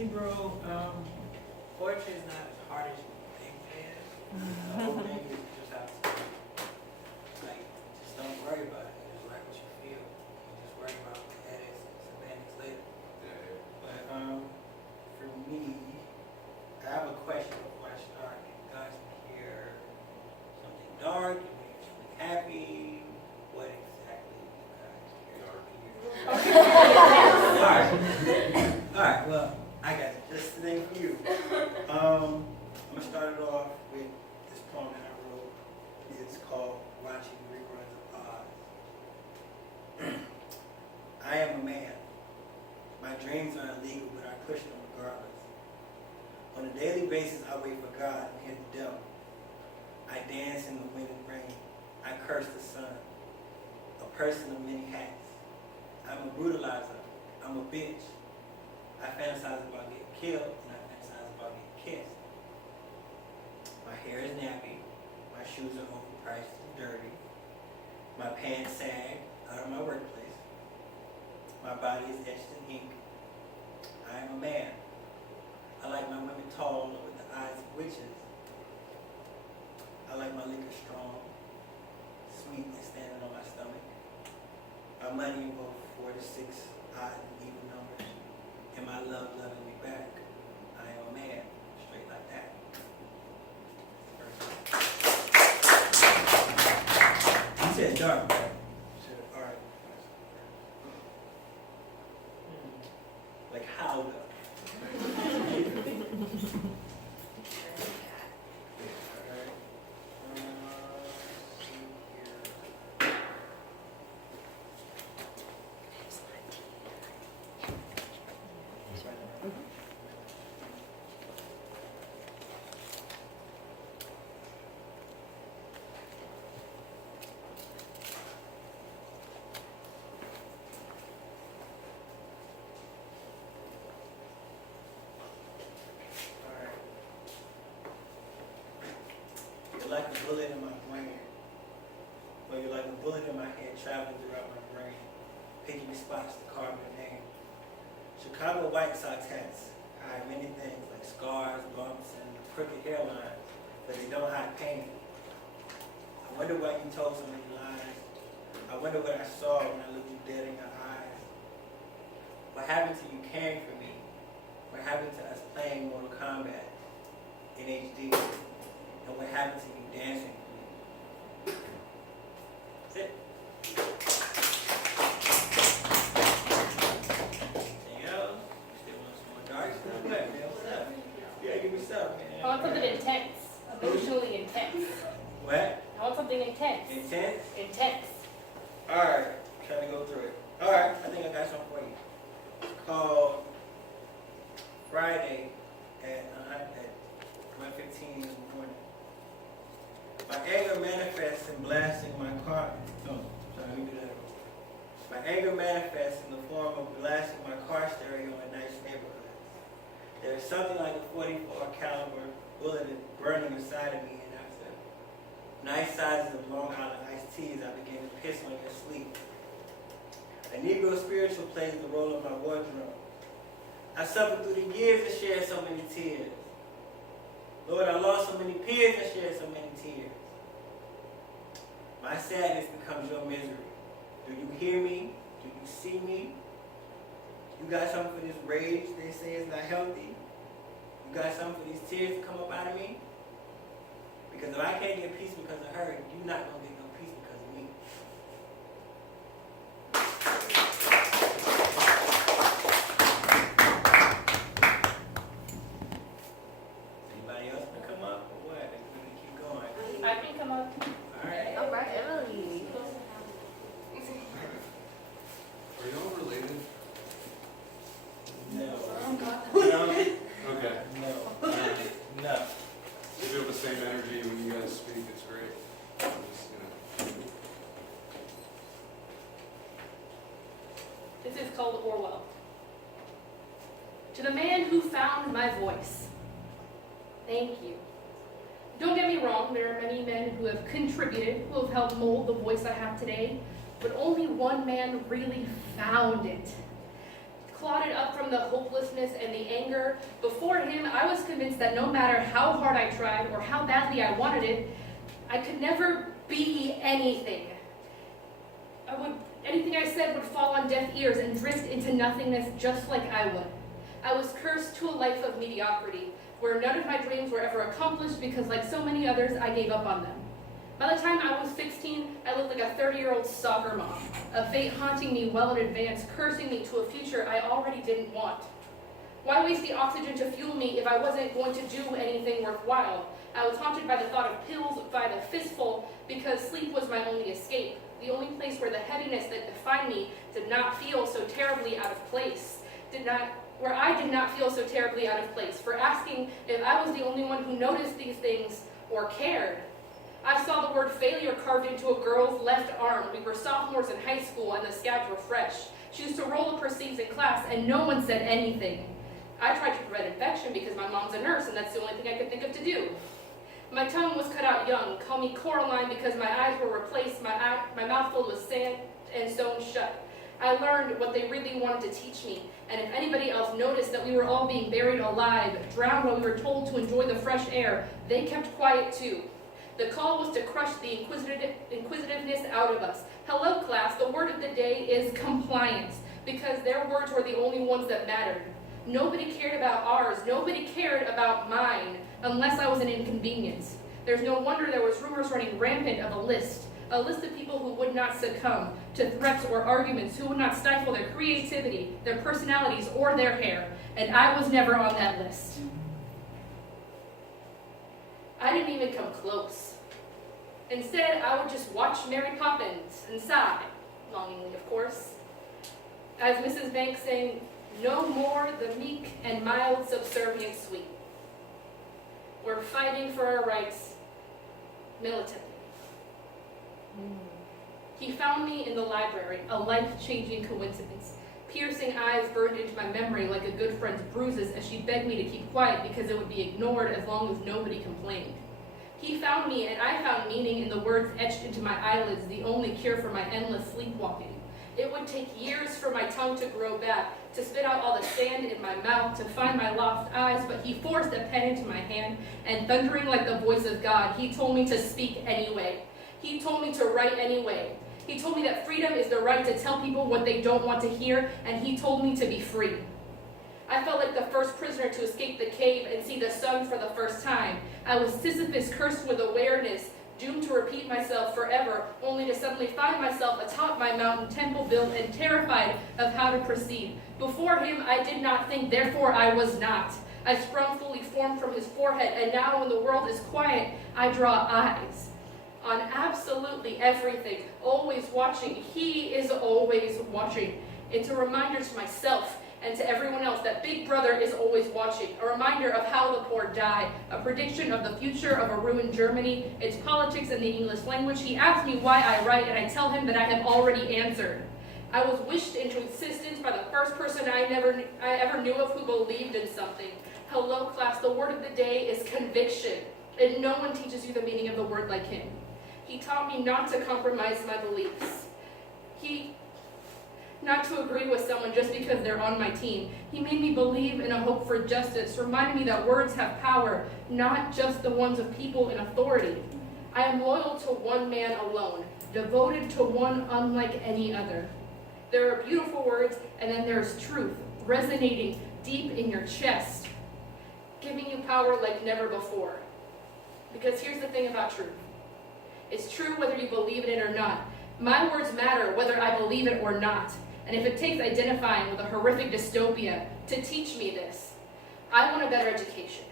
Honestly, bro, poetry is not as hard as you think it is. The whole thing is you just have to, like, just don't worry about it. Just write what you feel. You just worry about the edits and semantics later. But for me, I have a question before I start. You guys hear something dark? You hear something happy? What exactly do you guys hear? Alright, well, I got just the thing for you. I'm gonna start it off with this poem that I wrote. It's called Watching Reruns of Oz. I am a man. My dreams are illegal, but I push them regardless. On a daily basis, I wait for God and hear the devil. I dance in the wind and rain. I curse the sun. A person of many hats. I'm a brutalizer. I'm a bitch. I fantasize about getting killed, and I fantasize about getting kissed. My hair is nappy. My shoes are overpriced and dirty. My pants sag out of my workplace. My body is etched in ink. I am a man. I like my women tall with the eyes of witches. I like my liquor strong, sweet and standing on my stomach. My money in both 4 to 6 odd and even numbers. And my love loving me back. I am a man, straight like that. You said dark, right? All right. Like how though? You're like a bullet in my brain. Well, you're like a bullet in my head traveling throughout my brain, picking me spots to carve your name. Chicago White Sox hats hide many things like scars, bumps, and crooked hairlines, but they don't hide pain. I wonder why you told so many lies. I wonder what I saw when I looked you dead in your eyes. What happened to you caring for me? What happened to us playing Mortal Kombat in HD? And what happened to you dancing? That's it. Anything else? You still want some more dark stuff? What, man? What's up? Yeah, give me stuff, man. I want something intense. Emotionally intense. What? I want something intense. Intense? Intense. Alright, trying to go through it. Alright, I think I got something for you. It's called Friday at 1:15 in the morning. My anger manifests in blasting my car. No, sorry, let me do that again. My anger manifests in the form of blasting my car stereo in nice neighborhoods. There is something like a 44 caliber bullet burning inside of me, and after nice sizes of Long Island iced teas, I begin to piss on your sleep. A Negro spiritual plays the role of my wardrobe. I suffered through the years and shared so many tears. Lord, I lost so many peers and shared so many tears. My sadness becomes your misery. Do you hear me? Do you see me? You got something for this rage they say is not healthy? You got something for these tears to come up out of me? Because if I can't get peace because of her, you're not going to get no peace because of me. Anybody else want to come up or what? We can keep going. I can come up. All right. All right, Emily. Are y'all related? No. Oh, No. Okay. No. No. You feel the same energy when you guys speak. It's great. Just, This is called Orwell. To the man who found my voice, thank you. Don't get me wrong, there are many men who have contributed, who have helped mold the voice I have today, but only one man really found it. Clotted up from the hopelessness and the anger anger. Before him, I was convinced that no matter how hard I tried or how badly I wanted it, I could never be anything. Anything I said would fall on deaf ears and drift into nothingness just like I would. I was cursed to a life of mediocrity, where none of my dreams were ever accomplished because, like so many others, I gave up on them. By the time I was 16, I looked like a 30-year-old soccer mom, a fate haunting me well in advance, cursing me to a future I already didn't want. Why waste the oxygen to fuel me if I wasn't going to do anything worthwhile? I was haunted by the thought of pills by the fistful because sleep was my only escape, the only place where the heaviness that defined me did not feel so terribly out of place, where I did not feel so terribly out of place, for asking if I was the only one who noticed these things or cared. I saw the word failure carved into a girl's left arm. We were sophomores in high school and the scabs were fresh. She used to roll up her sleeves in class and no one said anything. I tried to prevent infection because my mom's a nurse and that's the only thing I could think of to do. My tongue was cut out young. Call me Coraline because my eyes were replaced, my mouth filled with sand and sewn shut. I learned what they really wanted to teach me, and if anybody else noticed that we were all being buried alive, drowned while we were told to enjoy the fresh air, they kept quiet too. The call was to crush the inquisitiveness out of us. Hello, class. The word of the day is compliance, because their words were the only ones that mattered. Nobody cared about ours. Nobody cared about mine, unless I was an inconvenience. There's no wonder there was rumors running rampant of a list of people who would not succumb to threats or arguments, who would not stifle their creativity, their personalities, or their hair, and I was never on that list. I didn't even come close. Instead, I would just watch Mary Poppins and sigh, longingly of course, as Mrs. Banks sang, "No more the meek and mild subservient sweet. We're fighting for our rights militantly." He found me in the library, a life-changing coincidence. Piercing eyes burned into my memory like a good friend's bruises as she begged me to keep quiet because it would be ignored as long as nobody complained. He found me, and I found meaning in the words etched into my eyelids, the only cure for my endless sleepwalking. It would take years for my tongue to grow back, to spit out all the sand in my mouth, to find my lost eyes, but he forced a pen into my hand, and thundering like the voice of God, he told me to speak anyway. He told me to write anyway. He told me that freedom is the right to tell people what they don't want to hear, and he told me to be free. I felt like the first prisoner to escape the cave and see the sun for the first time. I was Sisyphus cursed with awareness, doomed to repeat myself forever, only to suddenly find myself atop my mountain temple built and terrified of how to proceed. Before him I did not think, therefore I was not. I sprung fully formed from his forehead, and now when the world is quiet, I draw eyes. On absolutely everything, always watching. He is always watching. It's a reminder to myself and to everyone else that Big Brother is always watching. A reminder of how the poor die. A prediction of the future of a ruined Germany. Its politics and the English language. He asks me why I write, and I tell him that I have already answered. I was wished into existence by the first person I ever knew of who believed in something. Hello, class. The word of the day is conviction. And no one teaches you the meaning of the word like him. He taught me not to compromise my beliefs. Not to agree with someone just because they're on my team. He made me believe in a hope for justice, reminding me that words have power, not just the ones of people in authority. I am loyal to one man alone, devoted to one unlike any other. There are beautiful words, and then there's truth, resonating deep in your chest, giving you power like never before. Because here's the thing about truth. It's true whether you believe in it or not. My words matter whether I believe it or not. And if it takes identifying with a horrific dystopia to teach me this, I want a better education.